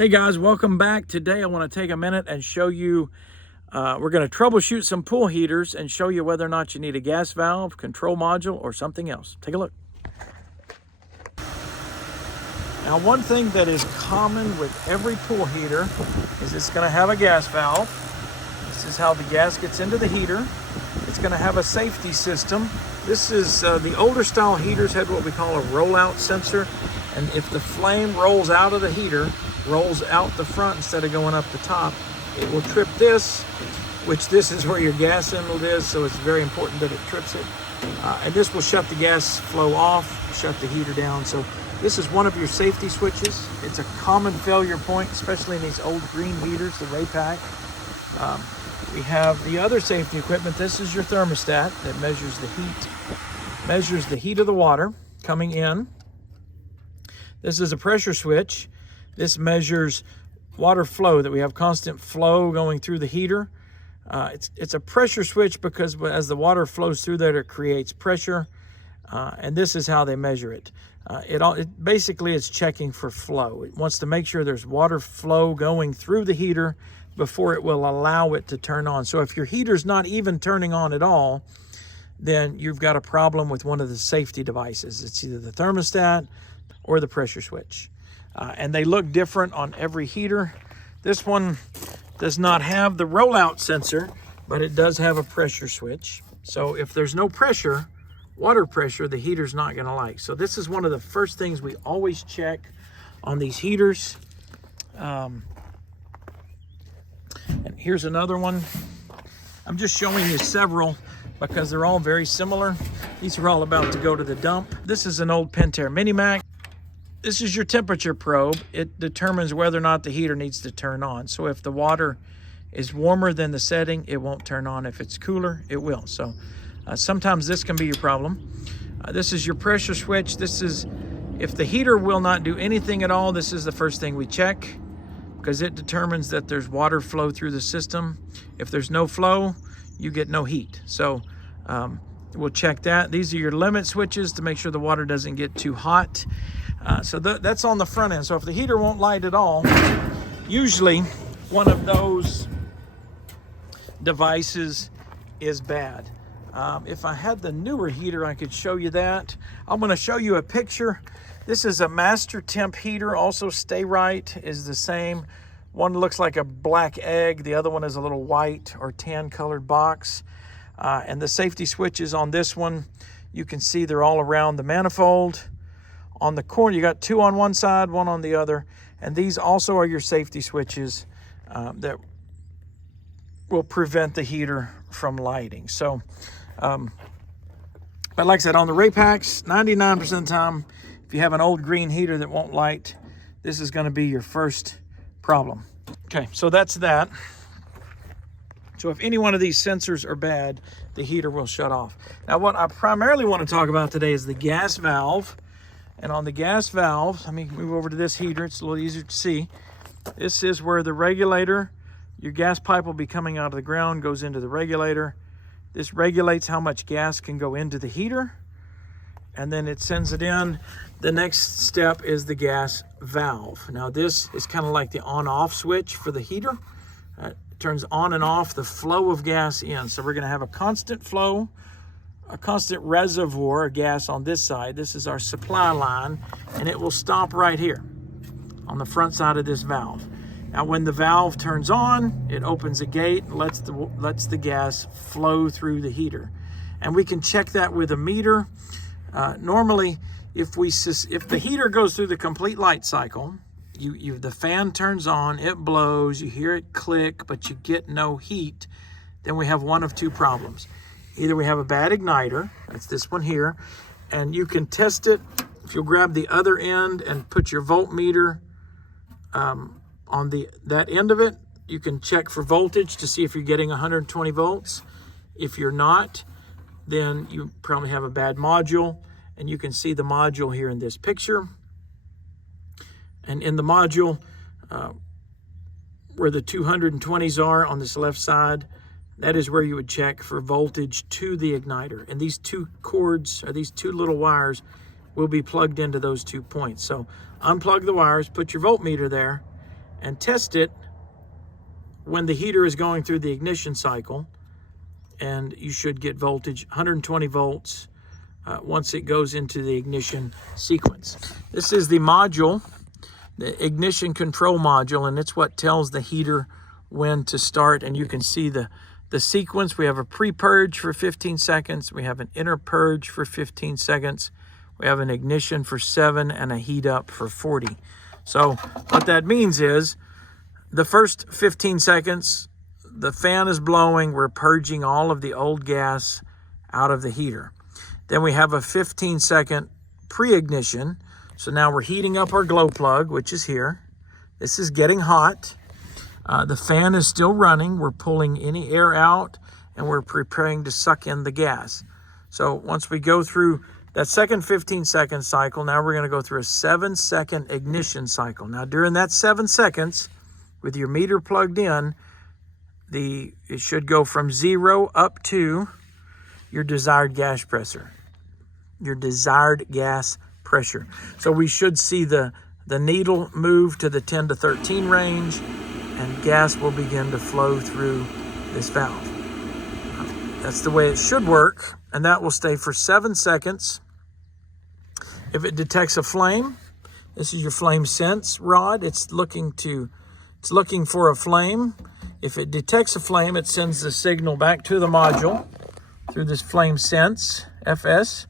Hey guys, welcome back. Today I want to take a minute and show you, we're going to troubleshoot some pool heaters and show you whether or not you need a gas valve, control module, or something else. Take a look. Now, one thing that is common with every pool heater is it's going to have a gas valve. This is how the gas gets into the heater. It's going to have a safety system. This is the older style heaters had what we call a rollout sensor. And if the flame rolls out of the heater, rolls out the front instead of going up the top, it will trip this, which this is where your gas inlet is, so it's very important that it trips it. And this will shut the gas flow off, shut the heater down. So this is one of your safety switches. It's a common failure point, especially in these old green heaters, the Raypak. We have the other safety equipment. This is your thermostat that measures the heat of the water coming in. This is a pressure switch. This measures water flow, that we have constant flow going through the heater. It's a pressure switch because as the water flows through there, it creates pressure. And this is how they measure it. Basically, it's checking for flow. It wants to make sure there's water flow going through the heater before it will allow it to turn on. So if your heater's not even turning on at all, then you've got a problem with one of the safety devices. It's either the thermostat or the pressure switch. And they look different on every heater. This one does not have the rollout sensor, but it does have a pressure switch. So if there's no pressure, water pressure, the heater's not gonna like. So this is one of the first things we always check on these heaters. And here's another one. I'm just showing you several because they're all very similar. These are all about to go to the dump. This is an old Pentair Mini-Mac. This is your temperature probe. It determines whether or not the heater needs to turn on. So if the water is warmer than the setting, it won't turn on. If it's cooler, it will. So sometimes this can be your problem. This is your pressure switch. This is, if the heater will not do anything at all, this is the first thing we check because it determines that there's water flow through the system. If there's no flow, you get no heat. So we'll check that. These are your limit switches to make sure the water doesn't get too hot. So that's on the front end. So if the heater won't light at all, usually one of those devices is bad. If I had the newer heater, I could show you that. I'm going to show you a picture. This is a master temp heater. Also, Stay Right is the same. One looks like a black egg. The other one is a little white or tan colored box. And the safety switches on this one, you can see they're all around the manifold. On the corner, you got two on one side, one on the other. And these also are your safety switches that will prevent the heater from lighting. So, but like I said, on the Raypaks, 99% of the time, if you have an old green heater that won't light, this is going to be your first problem. Okay, so that's that. So if any one of these sensors are bad, the heater will shut off. Now, what I primarily want to talk about today is the gas valve. And on the gas valve, let me move over to this heater. It's a little easier to see. This is where the regulator, your gas pipe will be coming out of the ground, goes into the regulator. This regulates how much gas can go into the heater, and then it sends it in. The next step is the gas valve. Now this is kind of like the on-off switch for the heater. It turns on and off the flow of gas in. So we're gonna have a constant flow, a constant reservoir of gas on this side. This is our supply line, and it will stop right here on the front side of this valve. Now, when the valve turns on, it opens a gate and lets the gas flow through the heater. And we can check that with a meter. Normally, if the heater goes through the complete light cycle, the fan turns on, it blows, you hear it click, but you get no heat, then we have one of two problems. Either we have a bad igniter, that's this one here, and you can test it. If you'll grab the other end and put your voltmeter on that end of it, you can check for voltage to see if you're getting 120 volts. If you're not, then you probably have a bad module, and you can see the module here in this picture. And in the module, where the 220s are on this left side, that is where you would check for voltage to the igniter. And these two cords, or these two little wires, will be plugged into those 2 points. So unplug the wires, put your voltmeter there, and test it when the heater is going through the ignition cycle, and you should get voltage 120 volts once it goes into the ignition sequence. This is the module, the ignition control module, and it's what tells the heater when to start. And you can see the sequence. We have a pre-purge for 15 seconds. We have an inner purge for 15 seconds. We have an ignition for 7 and a heat up for 40. So what that means is the first 15 seconds, the fan is blowing. We're purging all of the old gas out of the heater. Then we have a 15-second pre-ignition. So now we're heating up our glow plug, which is here. This is getting hot. The fan is still running. We're pulling any air out, and we're preparing to suck in the gas. So once we go through that second 15-second cycle, now we're going to go through a 7-second ignition cycle. Now during that 7 seconds, with your meter plugged in, it should go from 0 up to your desired gas pressure. Your desired gas pressure. So we should see the needle move to the 10 to 13 range, and gas will begin to flow through this valve. That's the way it should work, and that will stay for 7 seconds. If it detects a flame, this is your flame sense rod. It's looking for a flame. If it detects a flame, it sends the signal back to the module through this flame sense, FS.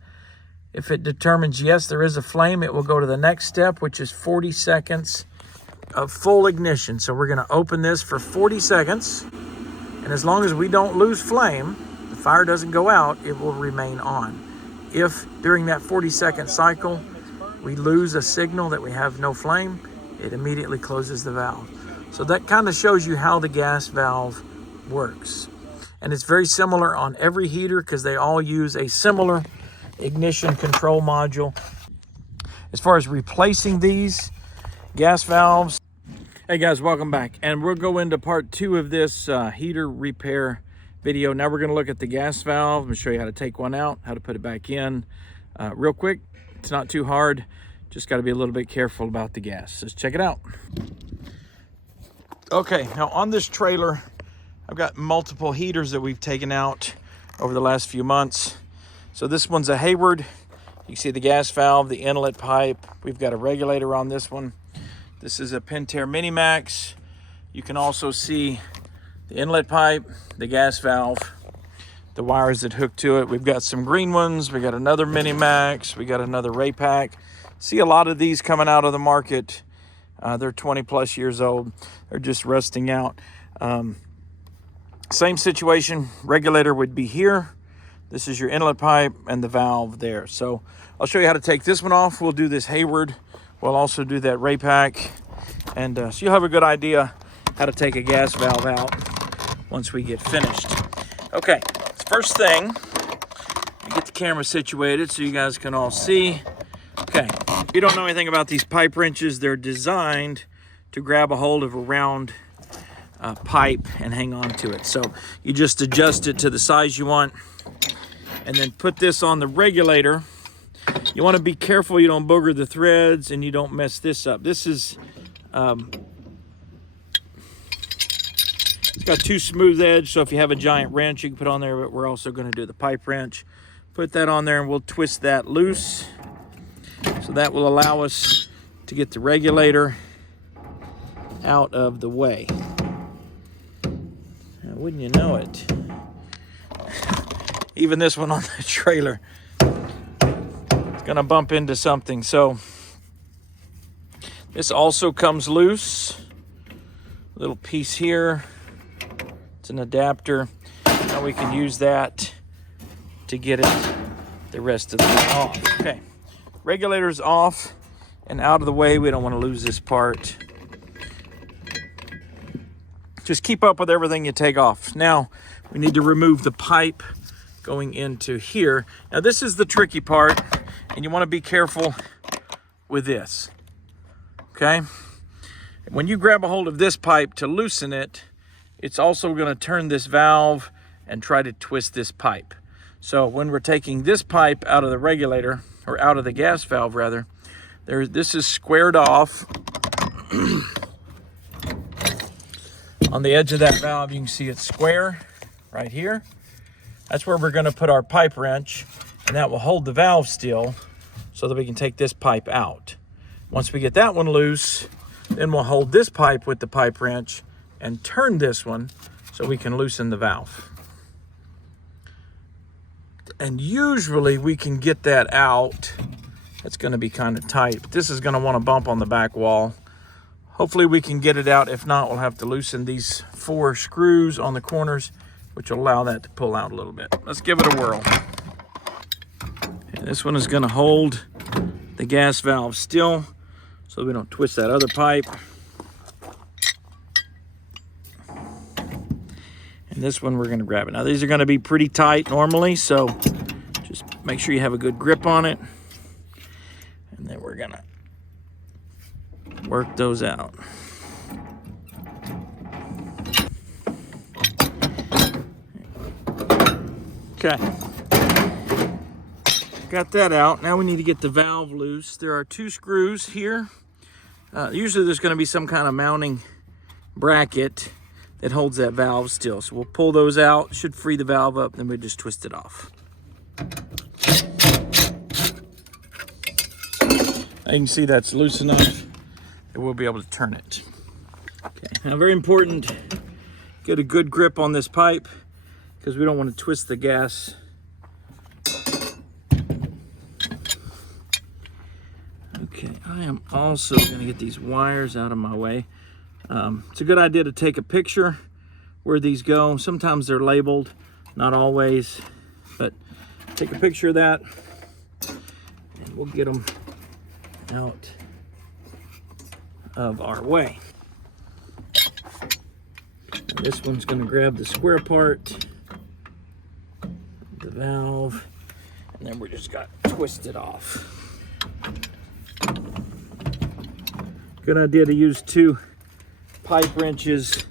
If it determines, yes, there is a flame, it will go to the next step, which is 40 seconds of full ignition. So we're going to open this for 40 seconds. And as long as we don't lose flame, the fire doesn't go out, it will remain on. If during that 40-second cycle, we lose a signal that we have no flame, it immediately closes the valve. So that kind of shows you how the gas valve works. And it's very similar on every heater because they all use a similar ignition control module. As far as replacing these gas valves, hey guys, welcome back. And we'll go into part 2 of this heater repair video. Now we're going to look at the gas valve. I'm going to show you how to take one out, how to put it back in real quick. It's not too hard. Just got to be a little bit careful about the gas. Let's check it out. Okay, now on this trailer, I've got multiple heaters that we've taken out over the last few months. So this one's a Hayward. You can see the gas valve, the inlet pipe. We've got a regulator on this one. This is a Pentair Mini Max. You can also see the inlet pipe, the gas valve, the wires that hook to it. We've got some green ones. We got another Mini Max. We got another Raypak. See a lot of these coming out of the market. They're 20 plus years old. They're just rusting out. Same situation. Regulator would be here. This is your inlet pipe and the valve there. So I'll show you how to take this one off. We'll do this Hayward. We'll also do that Raypak. And so you'll have a good idea how to take a gas valve out once we get finished. Okay, first thing, get the camera situated so you guys can all see. Okay, if you don't know anything about these pipe wrenches, they're designed to grab a hold of a round pipe and hang on to it. So you just adjust it to the size you want and then put this on the regulator. You want to be careful you don't booger the threads and you don't mess this up. This is, it's got 2 smooth edges, so if you have a giant wrench you can put on there, but we're also going to do the pipe wrench. Put that on there and we'll twist that loose. So that will allow us to get the regulator out of the way. Now, wouldn't you know it? Even this one on the trailer, it's gonna bump into something. So this also comes loose. A little piece here. It's an adapter. Now we can use that to get it the rest of the way off. Okay. Regulator's off and out of the way. We don't want to lose this part. Just keep up with everything you take off. Now we need to remove the pipe going into here. Now this is the tricky part, and you want to be careful with this. Okay? When you grab a hold of this pipe to loosen it, it's also going to turn this valve and try to twist this pipe. So when we're taking this pipe out of the regulator, or out of the gas valve rather, this is squared off. On the edge of that valve, you can see it's square right here. That's where we're gonna put our pipe wrench, and that will hold the valve still so that we can take this pipe out. Once we get that one loose, then we'll hold this pipe with the pipe wrench and turn this one so we can loosen the valve. And usually we can get that out. It's gonna be kind of tight, but this is gonna want to bump on the back wall. Hopefully we can get it out. If not, we'll have to loosen these 4 screws on the corners, which will allow that to pull out a little bit. Let's give it a whirl. And this one is gonna hold the gas valve still so we don't twist that other pipe. And this one we're gonna grab it. Now these are gonna be pretty tight normally, so just make sure you have a good grip on it. And then we're gonna work those out. Okay, got that out. Now we need to get the valve loose. There are 2 screws here. Usually there's gonna be some kind of mounting bracket that holds that valve still. So we'll pull those out, should free the valve up, then we just twist it off. Now you can see that's loose enough that we'll be able to turn it. Okay, now very important, get a good grip on this pipe because we don't want to twist the gas. Okay, I am also gonna get these wires out of my way. It's a good idea to take a picture where these go. Sometimes they're labeled, not always, but take a picture of that and we'll get them out of our way. This one's going to grab the square part, the valve, and then we're just got to twist it off. Good idea to use 2 pipe wrenches,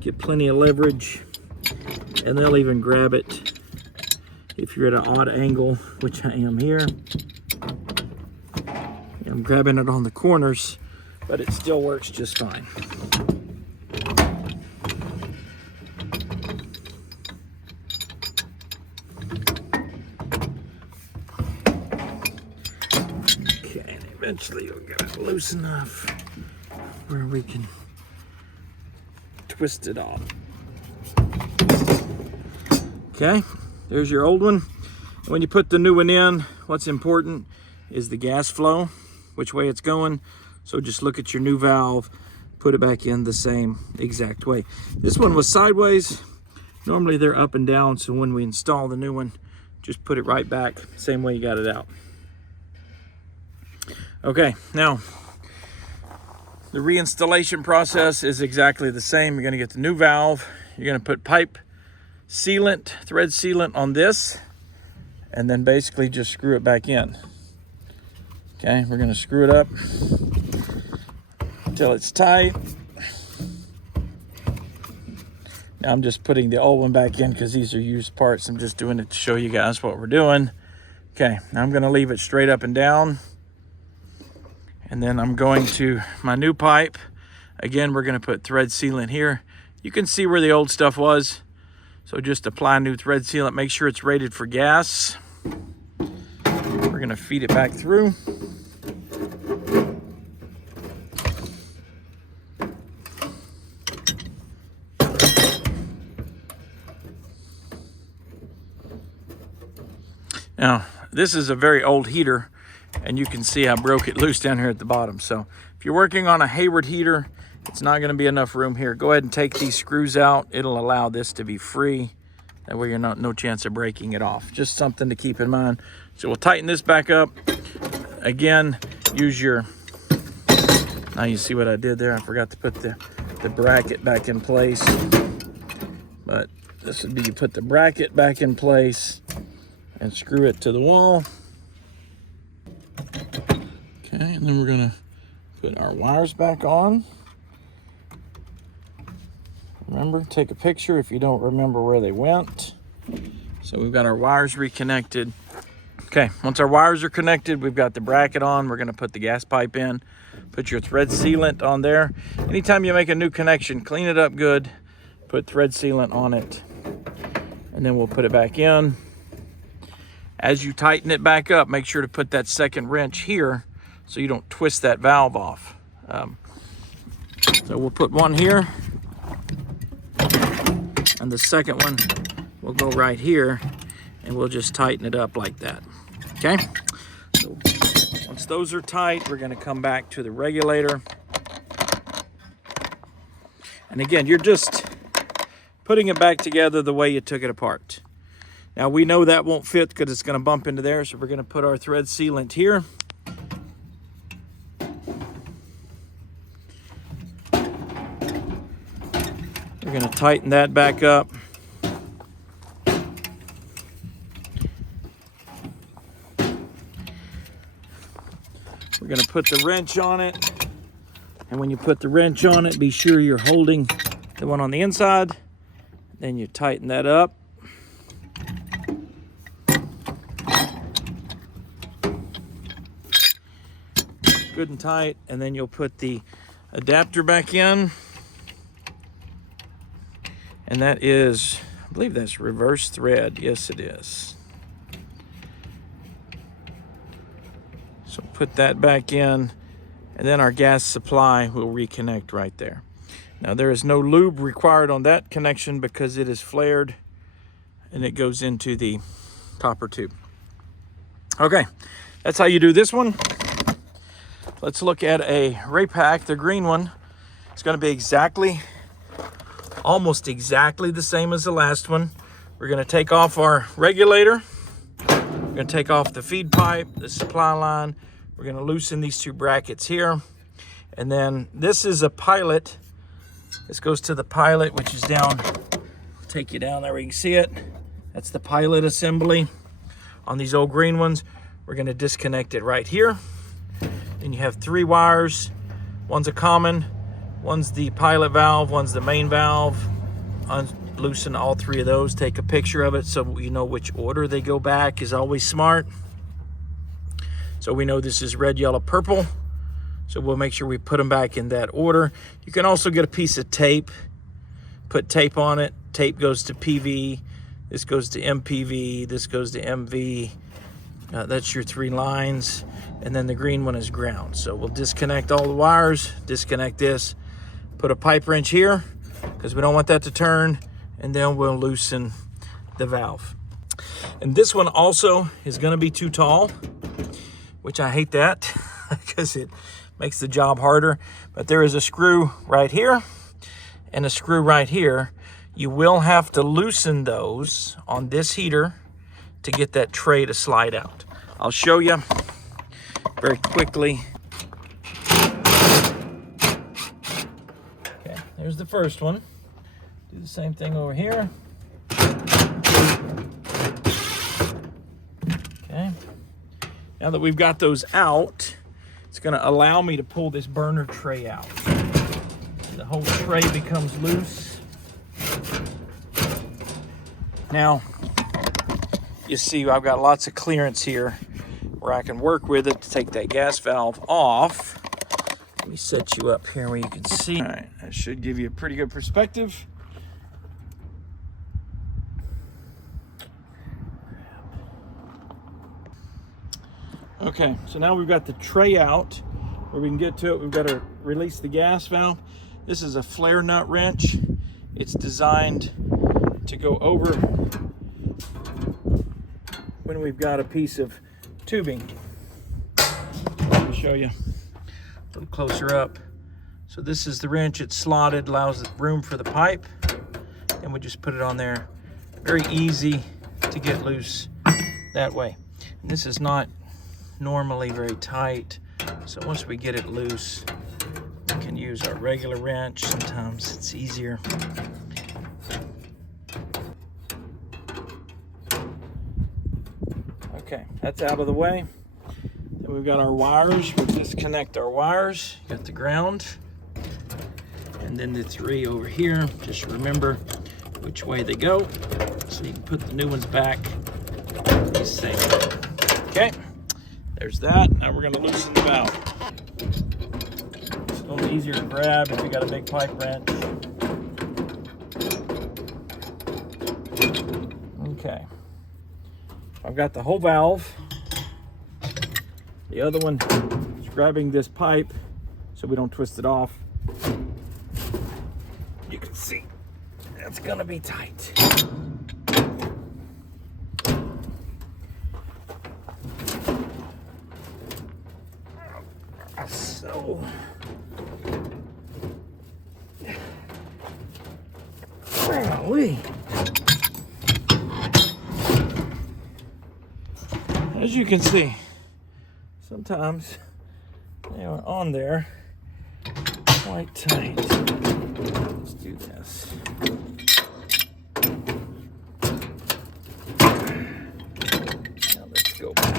get plenty of leverage, and they'll even grab it if you're at an odd angle, which I am here. I'm grabbing it on the corners, but it still works just fine. Okay, and eventually you'll get it loose enough where we can twist it off. Okay, there's your old one. When you put the new one in, what's important is the gas flow, which way it's going. So just look at your new valve, put it back in the same exact way. This one was sideways. Normally they're up and down, so when we install the new one, just put it right back, same way you got it out. Okay, now the reinstallation process is exactly the same. You're gonna get the new valve, you're gonna put pipe sealant, thread sealant on this, and then basically just screw it back in. Okay, we're gonna screw it up until it's tight. Now I'm just putting the old one back in because these are used parts. I'm just doing it to show you guys what we're doing. Okay, now I'm gonna leave it straight up and down. And then I'm going to my new pipe. Again, we're gonna put thread sealant here. You can see where the old stuff was. So just apply new thread sealant. Make sure it's rated for gas. We're gonna feed it back through. Now, this is a very old heater, and you can see I broke it loose down here at the bottom. So if you're working on a Hayward heater, it's not gonna be enough room here. Go ahead and take these screws out. It'll allow this to be free. That way you're no chance of breaking it off. Just something to keep in mind. So we'll tighten this back up. Again, use your, now you see what I did there. I forgot to put the bracket back in place. But this would be, you put the bracket back in place and screw it to the wall. Okay, and then we're gonna put our wires back on. Remember, take a picture if you don't remember where they went. So we've got our wires reconnected. Okay, once our wires are connected, we've got the bracket on. We're gonna put the gas pipe in. Put your thread sealant on there. Anytime you make a new connection, clean it up good, put thread sealant on it, and then we'll put it back in. As you tighten it back up, make sure to put that second wrench here so you don't twist that valve off. So we'll put one here, and the second one will go right here, and we'll just tighten it up like that. Okay? So once those are tight, we're going to come back to the regulator. And again, you're just putting it back together the way you took it apart. Now we know that won't fit because it's going to bump into there, so we're going to put our thread sealant here. We're going to tighten that back up. We're going to put the wrench on it. And when you put the wrench on it, be sure you're holding the one on the inside. Then you tighten that up. Good and tight. And then you'll put the adapter back in. And that is, I believe that's reverse thread. Yes, it is. So put that back in, and then our gas supply will reconnect right there. Now there is no lube required on that connection because it is flared and it goes into the copper tube. Okay, that's how you do this one. Let's look at a Raypak, the green one. It's going to be almost exactly the same as the last one. We're going to take off our regulator. We're going to take off the feed pipe, the supply line. We're going to loosen these two brackets here. And then this is a pilot. This goes to the pilot, which is down. I'll take you down there where you can see it. That's the pilot assembly. On these old green ones, we're going to disconnect it right here. Then you have 3 wires. One's a common, one's the pilot valve, one's the main valve. Loosen all 3 of those, take a picture of it so you know which order they go back is always smart. So we know this is red, yellow, purple. So we'll make sure we put them back in that order. You can also get a piece of tape, put tape on it. Tape goes to PV, this goes to MPV, this goes to MV. That's your 3 lines. And then the green one is ground. So we'll disconnect all the wires, disconnect this, put a pipe wrench here because we don't want that to turn, and then we'll loosen the valve. And this one also is going to be too tall, which I hate that because it makes the job harder. But there is a screw right here and a screw right here. You will have to loosen those on this heater to get that tray to slide out. I'll show you very quickly. Okay, there's the first one. Do the same thing over here. Okay. Now that we've got those out, it's going to allow me to pull this burner tray out. The whole tray becomes loose. Now, you see I've got lots of clearance here where I can work with it to take that gas valve off. Let me set you up here where you can see. All right, that should give you a pretty good perspective. Okay, so now we've got the tray out where we can get to it. We've got to release the gas valve. This is a flare nut wrench. It's designed to go over when we've got a piece of tubing. Let me show you a little closer up. So this is the wrench. It's slotted, allows room for the pipe. And we just put it on there. Very easy to get loose that way. And this is not normally very tight. So once we get it loose, we can use our regular wrench. Sometimes it's easier. Okay, that's out of the way. Then we've got our wires. We'll disconnect our wires. Got the ground. And then the 3 over here. Just remember which way they go, so you can put the new ones back the same way. Okay, there's that. Now we're going to loosen the valve. easier to grab if you got a big pipe wrench. Okay. I've got the whole valve. The other one is grabbing this pipe so we don't twist it off. You can see that's gonna be tight. So golly. As you can see, sometimes they are on there quite tight. Let's do this. Now let's go back.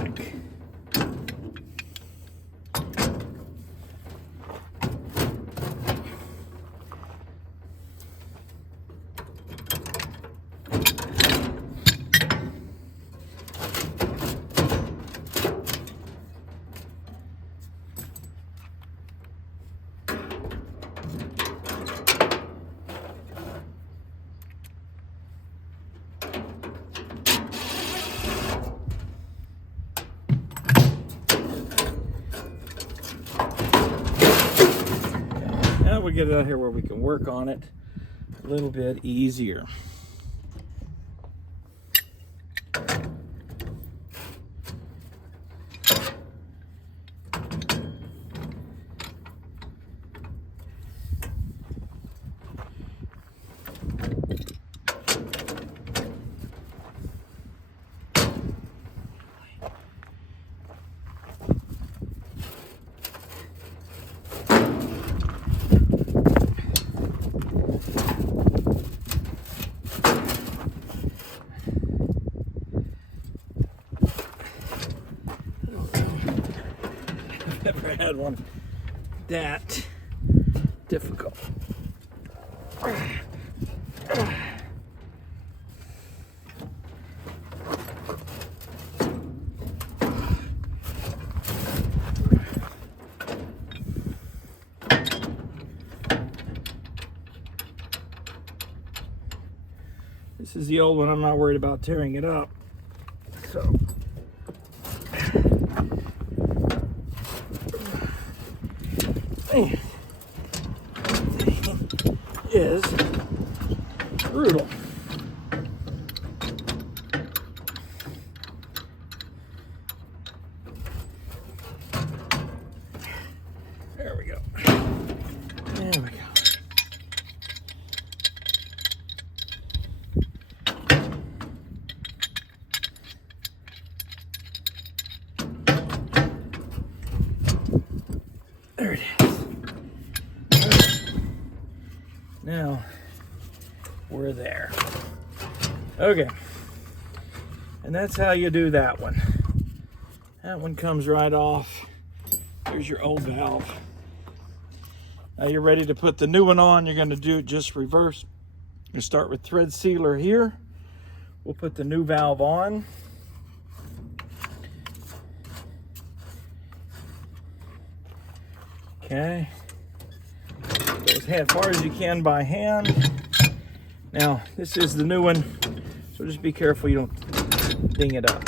We get it out here where we can work on it a little bit easier. Never had one that difficult. This is the old one. I'm not worried about tearing it up. So is brutal. There we go. There we go. There it is. Now we're there. Okay, and that's how you do that one. That one comes right off. Here's your old valve. Now you're ready to put the new one on. You're going to do it just reverse. You start with thread sealer here. We'll put the new valve on. Okay. Go as far as you can by hand. Now, this is the new one, so just be careful you don't ding it up.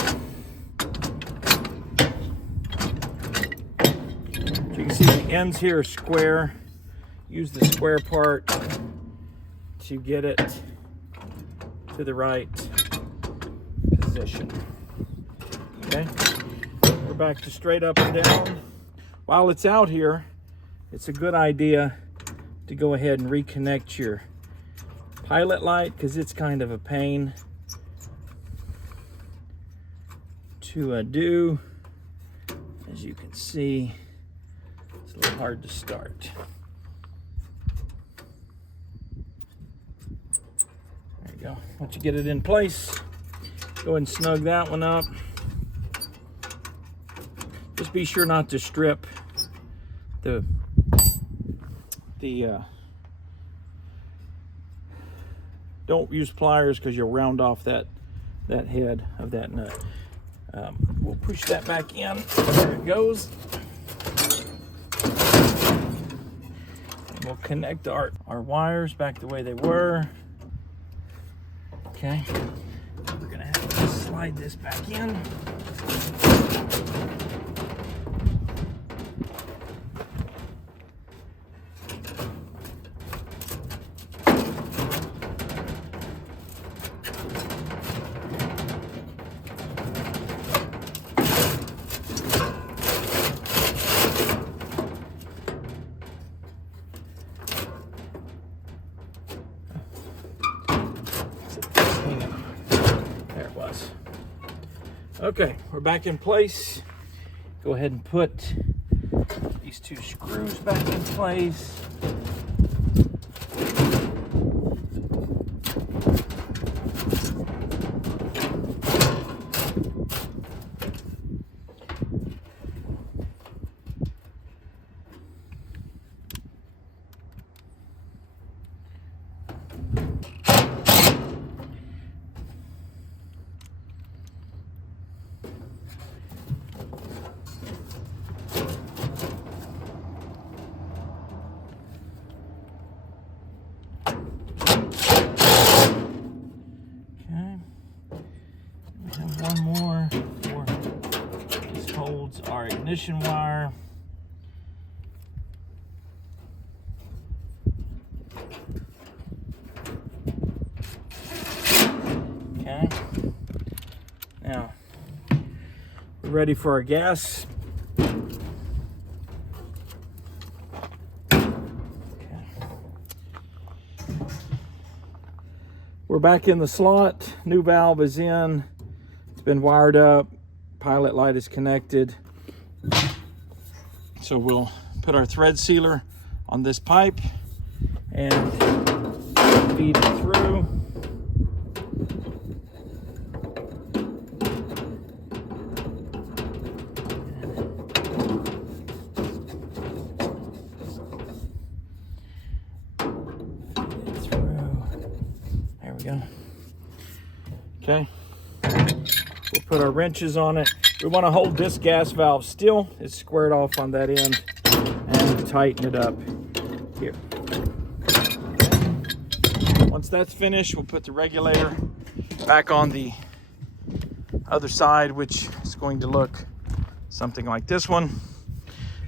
So you can see the ends here are square. Use the square part to get it to the right position. Okay, we're back to straight up and down. While it's out here, it's a good idea to go ahead and reconnect your pilot light, because it's kind of a pain to do. As you can see, it's a little hard to start. There you go. Once you get it in place, go ahead and snug that one up. Just be sure not to strip the don't use pliers, because you'll round off that head of that nut. We'll push that back in. There it goes. we'll connect our wires back the way they were. Okay, we're gonna have to slide this back in. There it was. Okay, we're back in place. Go ahead and put these two screws back in place. One more for this holds our ignition wire. Okay. Now we're ready for our gas. We're back in the slot. New valve is in. Been wired up, pilot light is connected. So we'll put our thread sealer on this pipe and feed it through. There we go. Okay. We'll put our wrenches on it. We want to hold this gas valve still. It's squared off on that end, and tighten it up here. Once that's finished, we'll put the regulator back on the other side, which is going to look something like this one.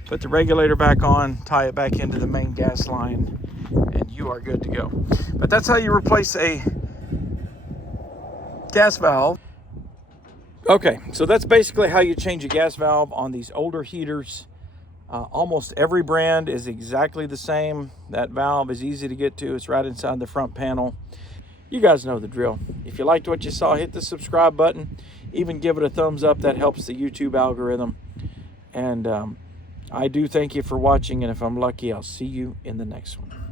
Put the regulator back on, tie it back into the main gas line, and you are good to go. But that's how you replace a gas valve. Okay, so that's basically how you change a gas valve on these older heaters. Almost every brand is exactly the same. That valve is easy to get to. It's right inside the front panel. You guys know the drill. If you liked what you saw, hit the subscribe button. Even give it a thumbs up. That helps the YouTube algorithm. And I do thank you for watching, and if I'm lucky, I'll see you in the next one.